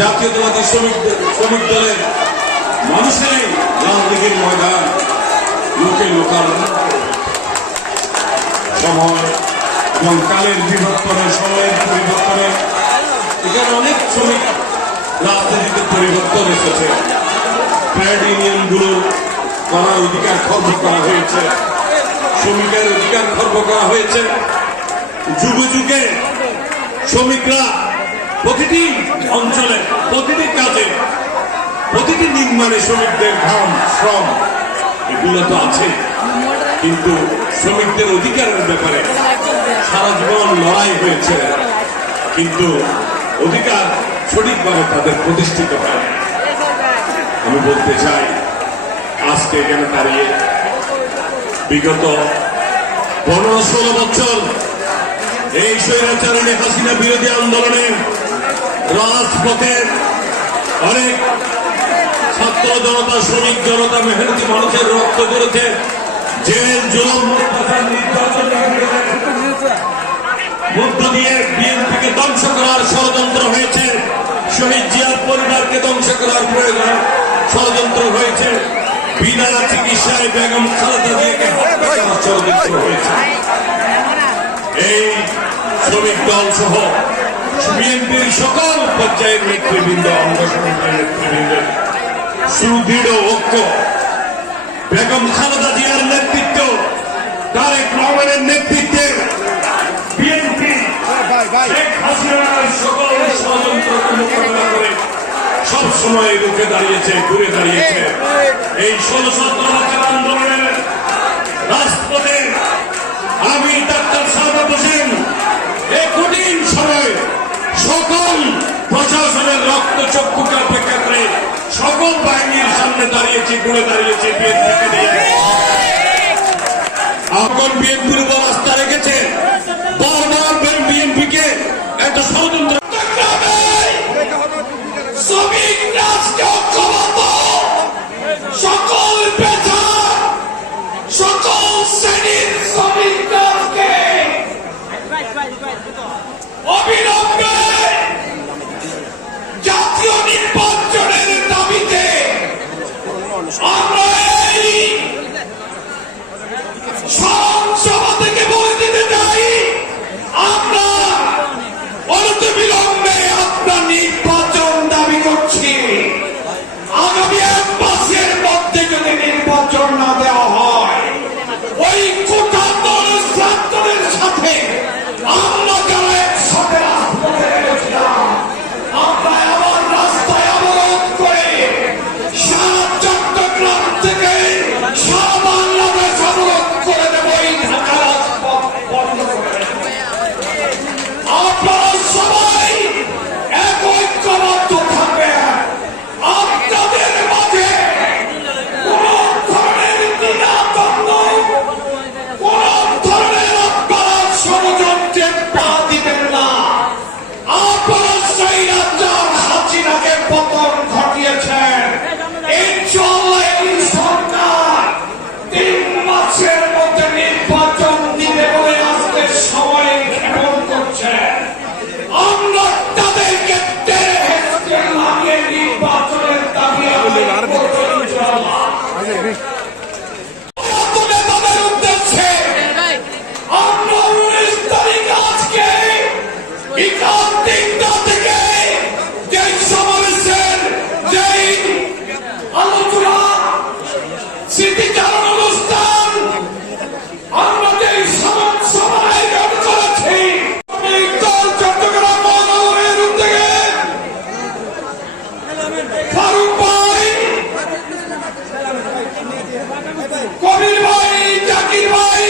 জাতীয়তাবাদী শ্রমিক দলের মানুষের লাল দিঘির ময়দান লোকে লোকারণ্য সময় এবং কালের বিবর্তনে সময়ের পরিবর্তনে এখানে অনেক শ্রমিক রাজনীতিতে পরিবর্তন এসেছে। ট্রেড ইউনিয়নগুলো করার অধিকার খর্ব করা হয়েছে, শ্রমিকের অধিকার খর্ব করা হয়েছে। যুগে যুগে শ্রমিকরা প্রতিটি অঞ্চলে প্রতিটি কাজে প্রতিটি নির্মাণে শ্রমিকদের ঘাম শ্রম এগুলো তো আছে, কিন্তু শ্রমিকদের অধিকারের ব্যাপারে সারা জীবন লড়াই হয়েছে, কিন্তু অধিকার সঠিকভাবে তাদের প্রতিষ্ঠিত হয়। আমি বলতে চাই আজকে এখানে দাঁড়িয়ে বিগত 15-16 বছর এই স্বৈরাচারণে হাসিনা বিরোধী আন্দোলনে রাজপথের অনেক ছাত্র জনতা, শ্রমিক জনতা, মেহনতি মানুষের রক্ত করেছে, জেল জুলুম মধ্য দিয়ে বিএনপিকে ধ্বংস করার ষড়যন্ত্র হয়েছে, শহীদ জিয়ার পরিবারকে ধ্বংস করার প্রয়োজন ষড়যন্ত্র হয়েছে, বিনা চিকিৎসায় বেগম খালেদা জিয়াকে হত্যা করার ষড়যন্ত্র হয়েছে। এই শ্রমিক দল সহ বিএনপির সকল পর্যায়ের নেতৃবৃন্দ, অঙ্গ সংগঠনের নেতৃবৃন্দের সুদৃঢ় ঐক্য, বেগম খালেদা জিয়ার নেতৃত্ব, তারেক রহমানের নেতৃত্বে বিএনপি শেখ হাসিনার সকল ষড়যন্ত্রকে মোকাবিলা করে সবসময় রুখে দাঁড়িয়েছে, ঘুরে দাঁড়িয়েছে। এই 16-17 বছর আন্দোলনের রাজপথে আমি ডাক্তার সাদাত হোসেন এই কঠিন সময় সকল প্রশাসনের রক্ত চক্ষুকে অপেক্ষা করে সকল বাহিনীর সামনে দাঁড়িয়েছি, ঘুরে দাঁড়িয়েছি বিএনপিকে নিয়ে। এখন বিএনপির উপর আস্থা রেখেছে, বারবার বিএনপিকে একটা ষড়যন্ত্র শ্রমিক রাষ্ট্র ঐক্যবদ্ধ সকল পেশা সকল শ্রেণীর শ্রমিকদেরকে অবিলম্বে জাতীয় নির্বাচনের দাবিতে আমরা এই সভা থেকে বলে দিতে চাই, আমরা অনতিবিলম্বে আপনার নির্বাচন দাবি করছি। আগামী 1 মাসের মধ্যে যদি নির্বাচন না দেওয়া হয়, ওই কোটা দল ছাত্রদের সাথে আমরা যারা একসাথে রাজপথে নেমেছিলাম, আমরা আবার রাস্তায় অবরোধ করে সারা চট্টগ্রাম থেকে সারা বাংলাদেশ অবরোধ করে দেব, এই ঢাকা রাজপথ বন্ধ করে দেব। আপনারা সবাই এক ঐক্যবদ্ধ থাকবেন। আপনাদের মাঝে কোন ধরনের দ্বিধাদ্বন্দ্ব, কোন ধরনের আপনারা ষড়যন্ত্রে পা দিবেন না। আপনারা স্বৈরাচার হাসিনাকে পতন ঘটিয়েছেন। ইনশাআল্লাহ এই সরকার 3 মাসের মধ্যে নির্বাচন দিবে বলে আজকে সময় ক্ষেপণ করছে। আমরা তাদেরকে টেনে হেঁচড়ে লাগিয়ে নির্বাচনের দাবি আদায় করব ইনশাআল্লাহ। তাদের উদ্দেশ্যে আমরা 19 তারিখ আজকে বিকাল 3টা থেকে যে সমাবেশের যে আলোচনা স্মৃতিচারণ অনুষ্ঠান আমরা যে সভা আয়োজন করেছি, চট্টগ্রাম মহানগরের উদ্যোগে ফারুক ভাই, কবির ভাই, জাকির ভাই,